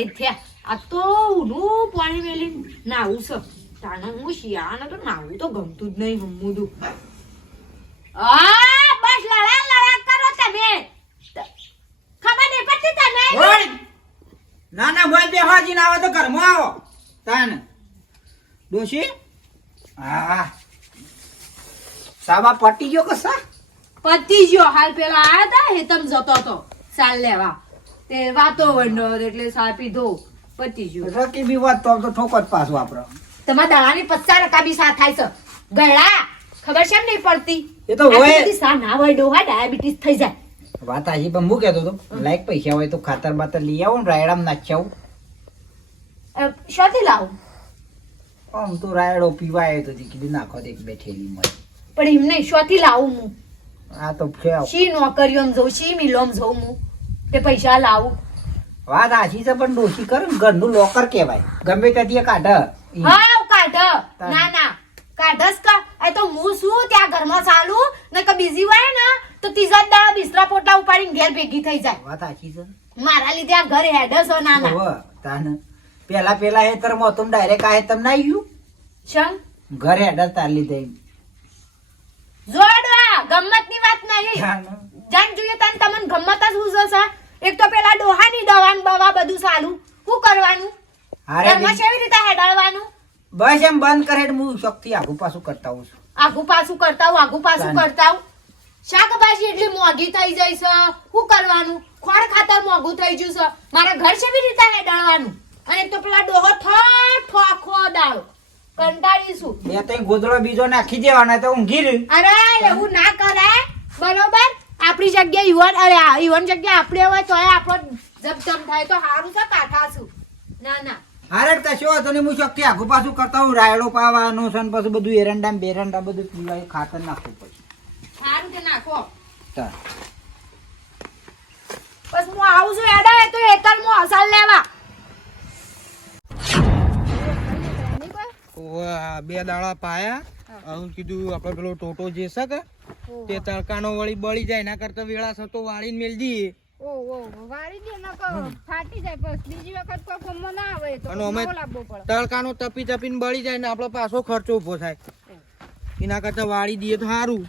એ થયા આ તો ઊનું પાણી મેલી નાવું છે. તાણે હું શિયાળાને તો નાવું તો ગમતું જ નહીં હમુદું આ બસ લડા લડા કરો તમે. ખબર નહીં પડતી તને? ના ના બોલ બે હાજી ના આવે તો ઘરમાં આવો. તાને ડોશી? હા. સાબા પટી ગયો કસા પતી ગયો. હાલ પેલા આવ્યા હતા હેતમ જતો તો. સાલ લેવા. તે વાતો વંડો એટલે સા પીધો પતી ગયો. રકી બી વાત તો તો ઠોકો જ વાપરો તમારા દાણાની પચ્ચા રકા બી સા થાય છે. ગળા ખબર છે નહીં પડતી? એ તો હોય. સા ના હોય ડોહા ડાયાબિટીસ થઈ જાય. વાત આજી પણ હું કહેતો તો લાઈક પૈસા હોય તો ખાતર બાતર લઈ આવો ને રાયડામ નાખી આવું. શોથી લાવું. આમ તો રાયડો પીવા આવ્યો તો કીધું નાખો એક બેઠેલી મળે પણ એમ નહીં શોથી લાવું હું. આ તો શી નોકરીઓ જઉં શી મિલોમ જઉં હું? તે પૈસા લાવું. વાત આછી છે પણ ડોશી કર ઘરનું લોકર કહેવાય. ગમે ત્યાંથી કાઢ. હા કાઢ. ના ના. કાઢસ કા. એ તો હું શું ત્યાં ઘરમાં ચાલું? ને કે બીજી હોય ને તો ત્રીજા દાડા બિસ્તરા પોટલા ઉપાડીને ઘેર ભેગી થઈ જાય. વાત આછી છે. મારા લીધે આ ઘર હેડસ હો ના ના. હોવે, તાન. પેલા પેલા હેતર મો તું ડાયરેક્ટ આ હેતર ના આવ્યું ચમ ઘરે હેડસ તાર લીધે જોડવા ગમ્મતની વાત નહીં. જાણ જોઈએ તને તમને ગમત જ હું છે એક તો પેલા ડોહાની દવાન બવા બધું ચાલુ. શું કરવાનું? ઘરમાં બી- રીતે હેડાળવાનું બસ એમ બંધ કરે હું શક્તિ આગુ પાછું કરતા હોઉં છું. આગુ પાછું કરતા હું આગુ પાછું કરતા હું શાકભાજી એટલી મોંઘી થઈ જાય છે. શું કરવાનું? ખોળ ખાતર મોંઘું થઈ ગયું છે. મારા ઘર છે રીતે હેડાળવાનું અને તો પેલા ડોહો ઠ ઠોખો દાળ કંટાળીશું. બે તો ગોદડો બીજો નાખી દેવાના તો ઊંઘી રહ્યું. અરે એવું ના કરાય. બરોબર? આપણી જગ્યાએ યુવાન અરે યુવાન જગ્યાએ આપણે હોય તો આપણો જબ થાય. તો સારું છે કાઠાશું ના ના. હારે કશો હતો ને હું શક્તિ આગુ પાછું કરતા હું રાયડો પાવાનો છે ને પછી બધું એરંડા બેરંડા બધું પીવાય ખાતર નાખવું પછી સારું કે નાખો તાર. બસ હું આવું છું એડા તો એતર હું અસલ લેવા બે દાડા પાયા. હવે કીધું આપડે પેલો ટોટો જે છે કે તે તડકાનો વળી બળી જાય એના કરતા વેળા સતો વાળીને દઈએ. તડકાનો તપી તપીને બળી જાય ને આપણો પાછો ખર્ચો ઊભો થાય. એના કરતા વાળી દઈએ તો સારું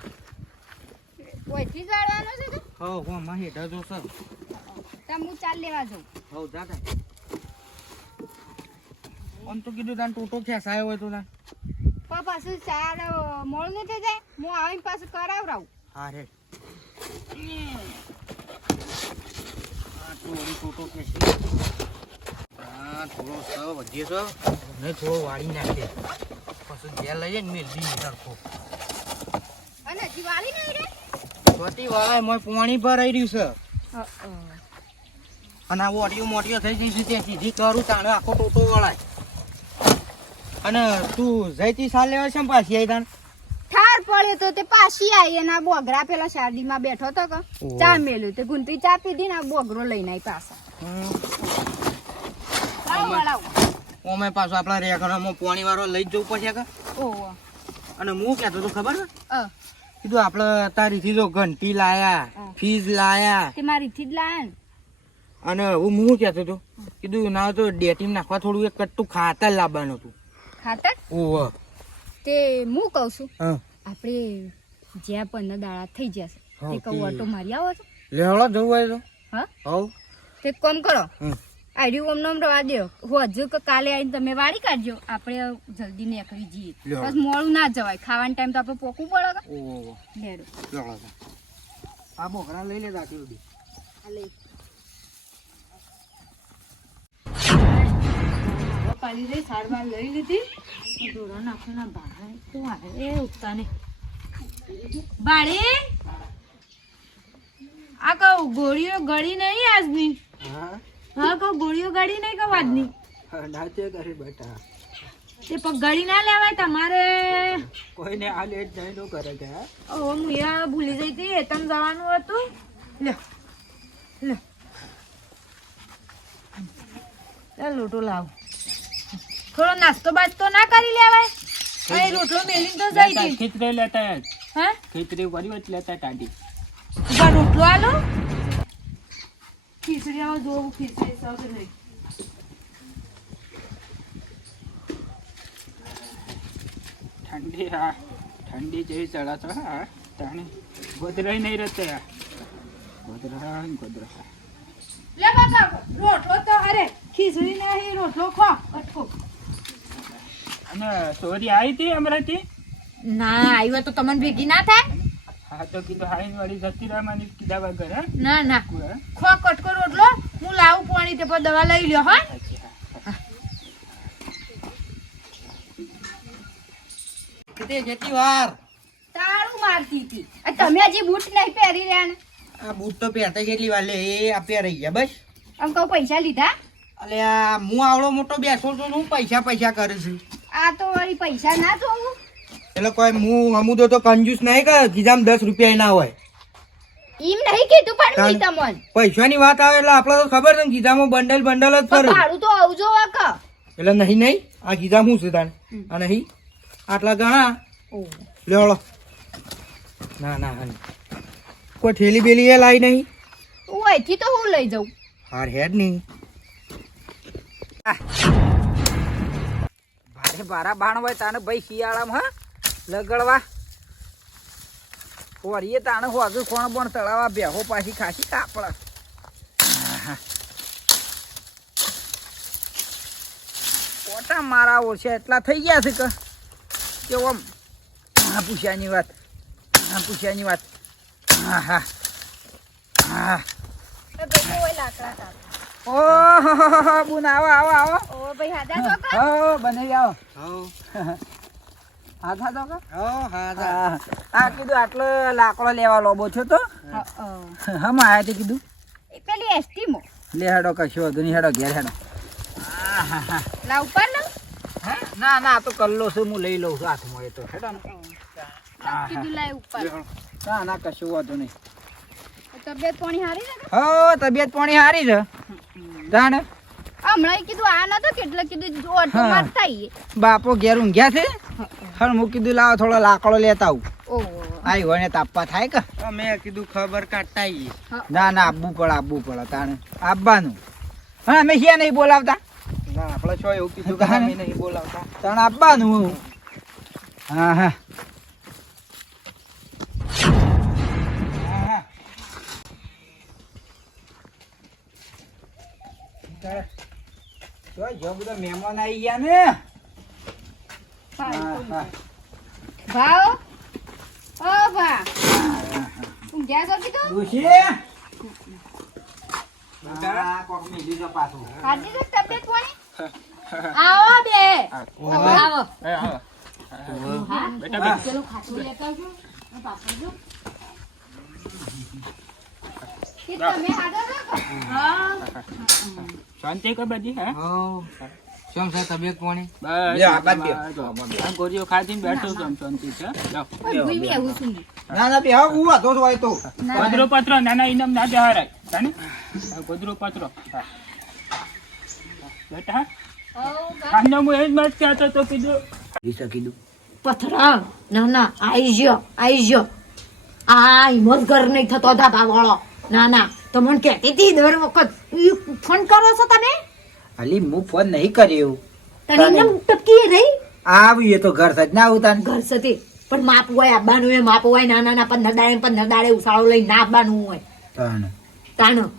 ઓયથી જ છે કે? હો હો માં હેઠા જો સર. ત્યાં હું ચાલ લેવા જાઉં. હો જા તા. આમ તો કીધું તાન ટોટો ખેસાયો હોય તો તાન પણ પાછું ચાર મોળ નહીં થઈ જાય હું આવીને પાછું કરાવરાવું. હા રે. થોડો સ વધીએ છે. ને થોડો વાળી નાખે પછી ઘેર લઈ જઈને મેલ દી સરખો. અને હજી વાળી નહીં રે ચોથી વાળા મોય પાણી ભરાઈ રહ્યું છે. અને આ ઓડિયો મોટિયો થઈ જઈશું છે ત્યાં સીધી કરું તાણે આખો ટોટો વળાય અને તું જયતી સાલ લેવા છે પાછી આવી તાન ઠાર પડ્યો તો તે પાછી આવી એના બોગરા પેલા શાદીમાં બેઠો તો કે? ચા મેલ્યું. તે ગુંતી ચા પીધી ને બોગરો લઈને આવી પાછા ઓમે પાછો આપણા રેઘરમાં પાણી વાળો લઈ જવું પડશે કે? ઓહો. અને હું કહેતો તો ખબર કીધું આપણે તારીથી જો ઘંટી લાયા. ફીઝ લાયા. તે મારીથી જ લાયા ને. અને હું હું કહેતો હતો કીધું ના તો ડેટીમ નાખવા થોડું એક કટ્ટું ખાતર લાવવાનું હતું. ખાતર? ઓહ. તે હું કહું છું આપણે જ્યાં પંદર દાળા થઈ જશે તે કહું ઓટો મારી આવો છો. લેવડો જવું હોય તો. હા? હવ તે કોમ કરો. આડ્યું ઓમ નોમ રવા દો હજુ કે કાલે આવીને તમે વાળી કાઢજો. આપણે જલ્દી નીકળી જઈએ. બસ મોડું ના જવાય. ખાવાનો ટાઈમ તો આપણે પોકવું પડે કે? લેડો આ બોકરા લઈ લે દાટી ઉડી આ લઈ. પાડી દઈ સારવાર લઈ લીધી. દોરા નાખવાના ભાડા તો આવે? એ ઉગતા ને બાળી! આ કહો ગોળીઓ ગળી નહીં આજની? હા? હા કહું ગોળીઓ ગળી નહીં કહું આજની? નાચે કરી બેટા. તે પગ ગળી ના લેવાય તમારે. કોઈને આ લેટ જાય નો કરે કે ઓ હું યા ભૂલી જઈ હતી હેતમ જવાનું હતું. લે. લે લોટો લાવ. થોડો નાસ્તો બાસ્તો ના કરી લેવાય? અહીં રોટલો મેલીને તો જઈ દઈ ખીચડી લેતા હા? ખીચડી વરી જ લેતા ટાડી ઊભા રોટલો આલો. ખીચડી આવો જો ખીચડી સૌ નહીં. ઠંડી હા. ઠંડી જેવી ચડા છો હા. તાણી ગોદરાઈ નહીં રહેતે ગોદરા ગોદરા લે બાબા રોટલો તો અરે ખીચડી નહીં રોટલો ખો. અને સોરી આવી હતી અમરાથી ના આવ્યો તો તમને ભેગી ના થાય. હા તો કીધું હાઈ વાળી જતી રહેવાની કીધા વગર હા? ના ના. ખો કટકો રોટલો હું લાવું પાણી તે પર દવા લઈ લ્યો હા. તે જેટલી વાર. તાળું મારતી હતી. આ તમે હજી બૂટ નહીં પહેરી રહ્યા ને? આ બૂટ તો પહેરતા કેટલી વાર લે એ આપ્યા રહી ગયા બસ. આમ કહું પૈસા લીધા? અલે આ હું આવડો મોટો બેસો છું હું પૈસા પૈસા કરું છું. આ તો વળી પૈસા ના જોવું એટલે કોઈ હું અમુદો તો કંજૂસ નહીં કે ખીજામાં દસ રૂપિયા ના હોય. એમ નહીં કીધું પણ મેં. તમને. પૈસાની વાત આવે એટલે આપણે તો ખબર છે ખીજામાં બંડલ બંડલ જ ફરું. ભાડું તો આવજો વાક એટલે નહીં નહીં આ ખીજામ શું છે તાણ આ નહીં આટલા ગણા લેવડો ના ના હા કોઈ ઠેલી બેલી એ લાવી નહીં. હું અહીંથી તો હું લઈ જાઉં. હાર હેડ નહીં. ભારે બારા બાણ હોય તાને ભાઈ શિયાળામાં, હા? લગડવા. વળીએ તાણે હોજુ કોણ પણ તળાવા બેહો પાછી ખાસી કાપડ. પોટા મારા ઓછા એટલા થઈ ગયા છે કે? કેવો આ પૂછ્યાની વાત હા પૂછ્યાની વાત. હા હા હા લાકડા ઓહો બુન આવો આવો આવો. ઓ ભાઈ હાદા છો કા. હો બનાવી આવો. હા. તો કા. હા, હા. હા. આ કીધું આટલો લાકડો લેવા લોબો છો તો? હમ આયા તે કીધું. એ પેલી એસ્ટીમો. લે હેડો કશો વાંધો નહીં હેડો ઘેર હેડો. લા ઉપર ને ના ના આ તો કલ્લો છે હું લઈ લઉં છું હાથમાં એ તો હેડો કીધું લાય ઉપર. ના ના કશું વાંધો નહીં. તબિયત પાણી હારી હો તબિયત પાણી સારી છે. જાણે હમણાં કીધું આ નતો કેટલે કીધું ઓટો. મારતા બાપો ઘેર ઊંઘ્યા છે? હણ હું કીધું લાવો થોડો લાકડો લેતા આવું. ઓહો. આઈ હોય ને તાપવા થાય કે? તો મેં કીધું ખબર કાઢતા આઈએ. ના ના આપવું પડે આપવું પડે તાણે. આપવાનું હા અમે ક્યાં નહીં બોલાવતા? ના આપણે છો એવું કીધું કે અમે નહીં બોલાવતા. તાણે આપવાનું હા હા હા, જો જો બધા મહેમાન આવી ગયા ને. ભાવ ઓ ભા ઊંઘ્યા છો કીધું ડોશી? હા, કોક મીઠું છે પાછું. તો તબિયત પાણી આવો બે આવો એ હા હા બેટા બેટા ચલો ખાતું લેતા આવજો પાપા જો કે તમે હાજર રાખો હા શાંતિ કે બધી હા? હઉ. છે તબિયત પાણી બસ આ બાદ. આ ખાધીને બેઠો છું આવું છું ના ના બે હું જ હોય તો. ગોદરો પત્રો નાના ઇનામ ના જહારાય. આ ગોદરો પત્રો. બેટા ખાંડો હું એ જ મત કહેતો તો કીધું. કીધું પથરા ના ના આઈ ગયો આઈ ગયો આ હિંમત ઘર નહીં થતો ધાબા વાળો. ના ના તમને કહેતી હતી દર વખત ફોન કરો છો તમે? અલી હું ફોન નહીં કર્યો. તને એમ ટપકી રહી? આવીએ તો ઘર સજ ના આવતા ઘર સતી પણ માપ હોય આબાનું હોય માપ હોય નાના ના પંદર દાડે પંદર દાડે ઉસાળો લઈને ના આવવાનું હોય. તાણ. તાણ.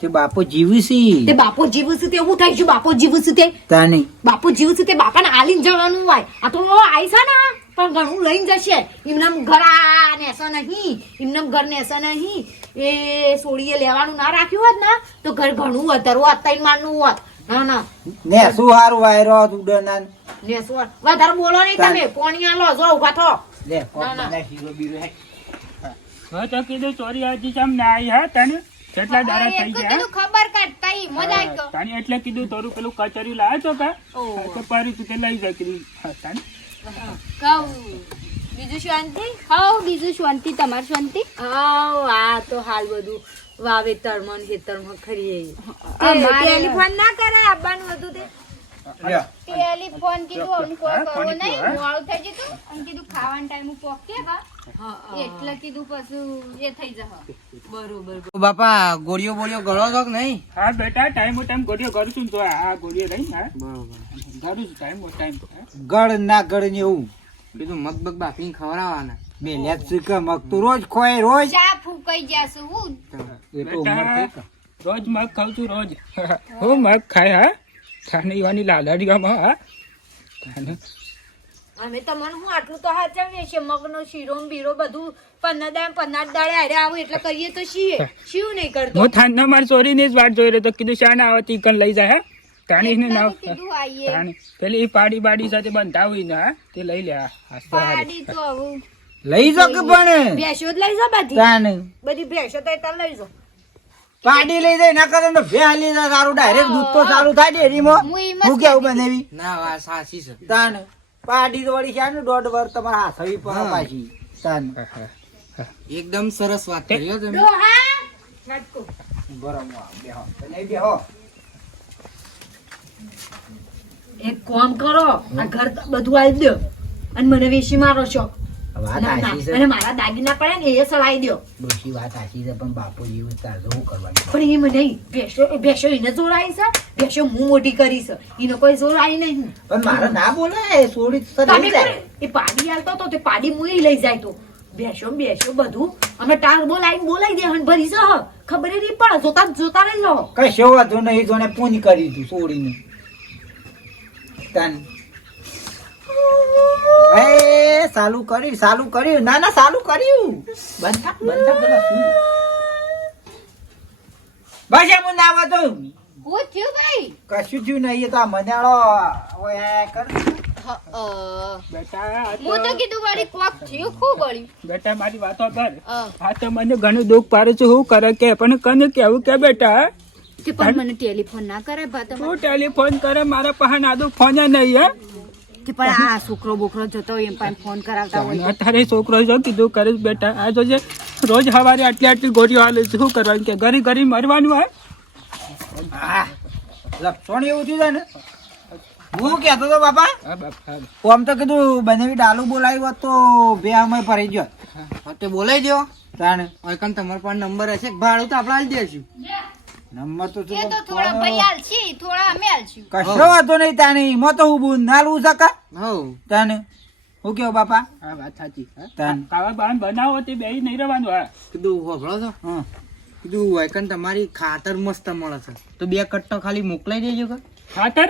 તે બાપો જીવસી તે બાપો જીવસી તે એવું થાય છું બાપો જીવું તે. તાની. બાપુ જીવું છે તે બાપાને આલીન જવાનું હોય. આ તો આઈસા ના ને. પણ ઘણું લઈને જશે. એમનામ ઘર આ નેસો નહીં. એમનામ ઘર નેસો નહીં. એ સોળીએ લેવાનું ના રાખ્યું હોત ને તો ઘર ઘણું વધારું હોત તૈન મારનું હોત. ના ના. ને શું હારું વાયરો ઉડના ને શું વધારે બોલો નહીં તમે પોણી આલો જો ઊભા થો. લે કોણ. શીરો બીરો હે. હા તો કીધું ચોરી હજી કેમ ના આવી હા તને? કેટલા દાડા થઈ ગયા? કીધું ખબર કાઢતા ઈ મજા આવી ગયો. તાની એટલે કીધું તારું પેલું કચરી લાવ્યો છો કા. તો પારી તું તે લઈ જાય કીધું. હા, તાને કહું. બીજું શાંતિ? હા બીજું શાંતિ. તમારી શાંતિ? આ તો હાલ બધું વાવેતર મન ખેતરમાં માં ખરી ટેલિફોન ના કરાય આપવાનું હતું તે? ટેલિફોન કીધું અમને કોઈ હા, નહીં. મોડું થઈ જતું અને કીધું ખાવાના ટાઈમ પોકે કા હા, હા. એટલે કીધું પછી એ થઈ જશે. બરોબર બાપા ગોળીઓ બોળીઓ ગળો છો કે નહીં? હા બેટા ટાઈમ ટાઈમ ગોળીઓ કરું છું તો આ ગોળીઓ લઈ બરોબર. કરું છું ટાઈમ ટાઈમ ગળ ના ગળ ને એવું. કીધું મગ બગ બાફીને ખવડાવવાના. બે લેત છે મગ તો રોજ ખોય રોજ. ચા ફૂકાઈ જશે હું. એ તો ઉમર થઈ રોજ મગ ખાઉં છું રોજ. હું મગ ખાય હા? ખાને ઈવાની લાલાડીઓમાં હા? અમે તમને હું આટલું તો હાચવીએ છીએ મગનો શીરો બીરો બધું પન્ના દાળ પન્ના દાળે આરે આવું એટલે કરીએ તો શીએ શિવ નહીં કરતો. હું થાનના મારી ચોરીની જ વાત જોઈ રહ્યો તો કીધું શા ના આવે ચિકન લઈ જાય હા? તાણીને ને નાવ. આઈએ તાણી. પેલી પાડી બાડી સાથે બંધા હોય ને તે લઈ લે. પાડી તો લઈ જો કે પણ. ભેંસો જ લઈ જો બધી? તાને બધી ભેંસો તો તાર લઈ જો. પાડી લઈ જાય ના કરે તો ભે હાલી જાય સારું ડાયરેક્ટ દૂધ તો સારું થાય ડેરીમાં. હું કેવું બનેવી? ના વા સાચી છે. તાને પાડી તો વળી છે ને દોઢ વર તમારે હાથવી હા. પાછી. હા. એકદમ સરસ વાત કર્યો તમે. બરાબર બેહો. બેહો. એક કોમ કરો આ ઘર બધું આવી દો. અને મને વેચી મારો છો. અને મારા દાગીના પડે ને એ સલાઈ દો. ડોશી વાત સાચી છે પણ બાપુ જેવું તારે શું કરવાનું પણ એ મને ભેંસો ભેંસો એને જોર છે ભેંસો હું મોટી કરી છે. એને કોઈ જોર નહીં. પણ મારે ના બોલાય સોડી તો તમે લઈ જાય. કોને? એ પાડી હાલતો તો તે પાડી મુઈ લઈ જાય તો. ભેસો બેસો બધું. અમે ટાર બોલાવી બોલાઈ દે હણ ભરી છે હ. ખબર ય નહીં પડે જોતા જોતા રહી જાઓ કશો વાંધો નહીં જોને પૂન કરી દીધું સોડીને તાન એ ચાલુ કર્યું ચાલુ કર્યું. ના ના ચાલુ કર્યું. બંધ થા બંધ થા પેલા શું? બસ એમ ના વાતો હું થયું ભાઈ. કશું થયું નહીં તો આ મનાળો ઓય કર. બેટા હું મારી વાતો પર તો મને ઘણું દુઃખ પાડે છે હું કરે કે પણ કને કેવું કે બેટા? તે પણ મને ટેલિફોન ના કરે બા તમે તું ટેલિફોન કરે? મારા પાસે નાદુ ફોન જ નહીં હે? કે પણ આ છોકરો બોકરો જતો હોય એમ પણ ફોન કરાવતા હોય અત્યારે છોકરો જો કીધું કરીશ બેટા. આ જોજે રોજ સવારે આટલી આટલી ગોળીઓ હાલે શું કરવાનું કે? ગરી ગરી મરવાનું હોય લક્ષણ એવું થયું ને? હું કહેતો તો બાપા? આમ તો કીધું બનેવી ડાલુ બોલાવ્યો હોત તો બે અમે ફરી ગયો તે બોલાવી દો તાણે. હવે કાન તમારો પણ નંબર હશે ભાડું તો આપણે આલી દેશું. નંબર તો એ તો થોડા ભાઈ આલશી થોડા અમે આલશું કશો વાંધો નહીં તાણી એમાં તો હું બુન નાલું સકા હવ તાને હું કેવું બાપા? હા વાત સાચી તાન. ખાવા બાન બનાવો તે બે નહીં રહેવાનું હા. કીધું હોભળો છો? હં. કીધું હોય તમારી ખાતર મસ્ત મળે છે. તો બે કટ્ટો ખાલી મોકલાઈ દેજો કે? ખાતર?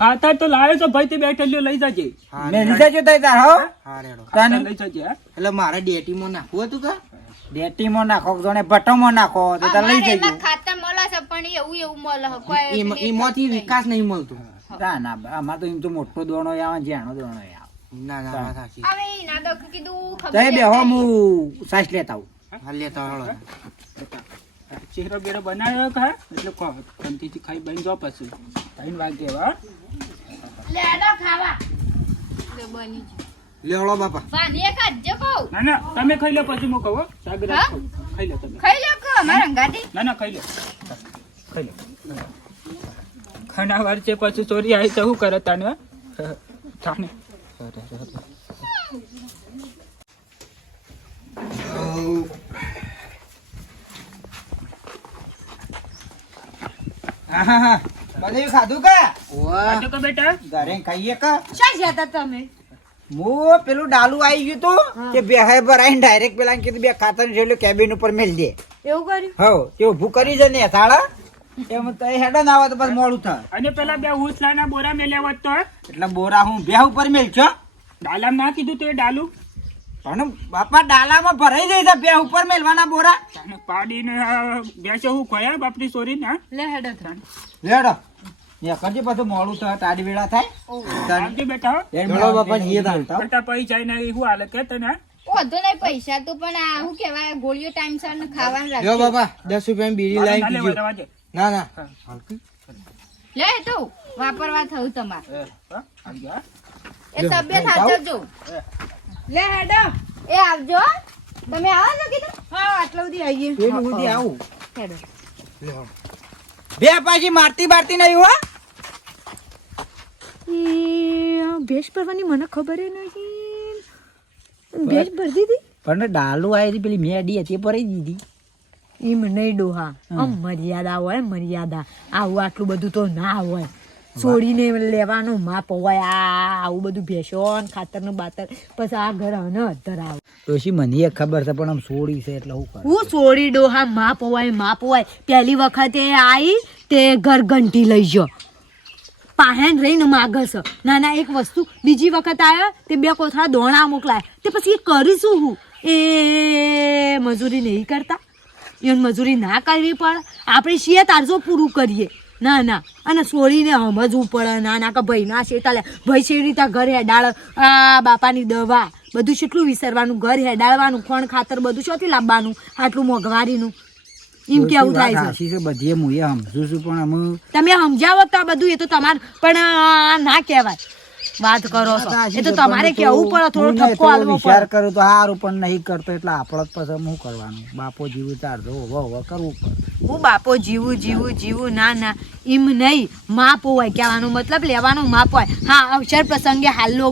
ખાતર તો લાવ્યો તો ભાઈ તે બે ઠેલીઓ લઈ જજે. મેં લીધા જો તઈ તાર હો? હા રેડો. ખાતર તાને લઈ જજે હા. એટલે મારે ડેટીમાં નાખવું હતું કે? ડેટીમાં નાખો જોણે બટોમાં નાખો તો તાર લઈ જજો. પણ એવું એવું મળે એમાંથી વિકાસ નહીં મળતો. ના ના આમાં તો એમ તો મોટો દોણો આવે જેણો દોણો આવે. ના ના સાચી. હવે ના દો કીધું ખબર બે હું સાસ લેતા આવું. હા લેતા હળો ચહેરો બેરો બનાવ્યો કે એટલે કહો શાંતિથી ખાઈ બની પછી. ત્રણ વાગે હા. લે ખાવા. લે બની ગયું. લેવડો બાપા. પાણી એક આપજો કહું. ના ના તમે ખાઈ લો પછી હું કહું સાગર ખાઈ લો તમે. ખાઈ લો કે અમારા અંગાથી? ના ના ખાઈ લો. ખાઈ ખાના વાર છે પછી ચોરી આવી તો શું કરે તને? તાને. હા હા હા. બધું ખાધું કા? બેટા? ઘરે ખાઈએ કા? શા જતા તમે? હું પેલું ડાલુ આવી ગયું તું કે બે હે ભરાઈને ડાયરેક્ટ પેલા ને કીધું બે ખાતર જેટલું કેબિન ઉપર મેલ દે. એવું કર્યું? હવ તે ઊભું કરી છે ને સાળા. એમ તો હેડો ના આવે તો પછી મોડું થાય. અને પેલા બે ઉસલાના બોરા મેલ્યા હોત તો? એટલે બોરા હું બે ઉપર મેલ છો? ડાલામ ના કીધું તો એ ડાલું? પણ બાપા ડાલામાં ભરાઈ જાય છે બે ઉપર મેલવાના બોરા. તાને પાડીને બેસે હું ખોયા બાપની ચોરી ના લે હેડો તો. લેડો ને કરજે પાછું મોડું થાય તારી વેળા થાય. બેટા હો. બાપા જઈએ બેટા પૈસા ને શું હાલત કે તને વધુ નહીં પૈસા તો પણ આ શું કેવાય ગોળીઓ ટાઈમસર ને ખાવાનું લ્યો બાપા દસ રૂપિયા બીડી લાવી ના ના. લે તું. તો વાપરવા થયું તમારે. એ, હા, આવજે, હા. એ તબિયત સાચવજો લે હેડો. એ આવજો તમે આવો છો કીધું? હા આટલા સુધી આવીએ. એ સુધી આવું. હેડો. લ્યો બે પાછી મારતી બારતી નહીં હો. ભેસ ભરવાની મને ખબર નથી. ભેસ ભરી દીધી? પણ ડાલુ આવી હતી પેલી મેડી હતી ભરી દીધી. એમ નહીં ડોહા. આમ મર્યાદા હોય મર્યાદા. આવું આટલું બધું તો ના હોય. છોડીને લેવાનું માપ હોય આ આવું બધું ભેંસો ને ખાતરનું બાતર પછી આ ઘર હને અધર આવે. ડોશી મને એ ખબર છે પણ આમ છોડી છે એટલે હું હું છોડી ડોહા માપ હોય માપ હોય પહેલી વખતે આવી તે ઘર ઘંટી લઈ જો પાહેન રહીને માગસ. ના ના એક વસ્તુ. બીજી વખત આવ્યા તે બે કોથળા દોણા મોકલાય. તે પછી એ કરીશું હું? એ મજૂરી નહીં કરતા? એને મજૂરી ના કરવી પડે આપણે છીએ તારજો પૂરું કરીએ. ના ના. અને છોડીને સમજવું પડે ના ના કે ભાઈ ના શેતા લે ભાઈ શેવી રીતે ઘર હેડાળ આ બાપાની દવા બધું કેટલું વિસરવાનું ઘર હેડાળવાનું ખોણ ખાતર બધું શોથી લાવવાનું આટલું મોંઘવારીનું. એમ કેવું થાય છે? બધીએ હું સમજુ છું પણ અમે તમે સમજાવો તો આ બધું એ તો તમારે પણ ના કહેવાય. વાત કરો છો. એ તો તમારે કેવું પડે થોડો ઠપકો આલવો વિચાર પડે. કરું તો હારું પણ નહીં કરતો એટલે આપણે જ પછી શું કરવાનું? બાપો જીવું તાર જો હો હો કરવું પડે. હું બાપો જીવું જીવું જીવું ના ના એમ નહીં. માપ હોય કહેવાનું મતલબ લેવાનું માપ હોય. હા અવસર પ્રસંગે હાલો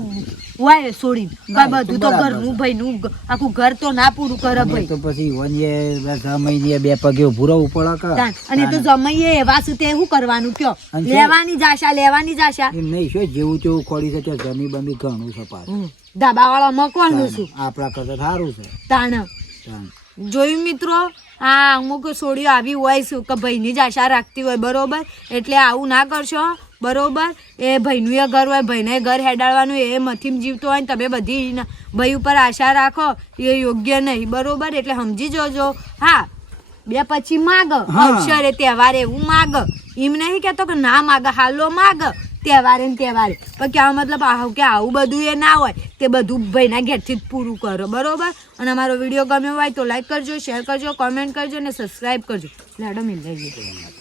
ના, પણ બધું તો. ઘરનું ભાઈ નું આખું ઘર તો ના પૂરું કરે ભાઈ. તો પછી વનીએ જમાઈએ બે પગે ઉભું રહેવું પડે કે અને તો જમાઈએ એવા સુતે શું કરવાનું કયો? લેવાની જાશા લેવાની જાશા. એમ નહીં શું જેવું તેવું ખોડી છે ત્યાં જમી બમી ઘણું છે પાછું. ધાબા વાળા મકવાનું છું. આપણા કરતા સારું છે. તાણ. જોયું મિત્રો આ અમુક સોડીઓ આવી હોય કે ભાઈની જ આશા રાખતી હોય બરોબર? એટલે આવું ના કરશો બરોબર? એ ભાઈનું એ ઘર હોય ભાઈને ઘર હેડાડવાનું એ મથીમ જીવતો હોય ને તમે બધી ભાઈ ઉપર આશા રાખો એ યોગ્ય નહીં. બરોબર? એટલે સમજી જોજો. હા. બે પછી માગ. અક્ષરે તહેવારે એવું માગ. એમ નહીં કેતો કે ના માગ હાલો માગ. તહેવારે ને તહેવારે. પણ કહેવા મતલબ આવું કે આવું બધું એ ના હોય તે બધું ભાઈના ઘેરથી જ પૂરું કરો. બરોબર? અને અમારો વીડિયો ગમ્યો હોય તો લાઈક કરજો શેર કરજો કોમેન્ટ કરજો અને સબસ્ક્રાઈબ કરજો. લાડો મિલ જઈએ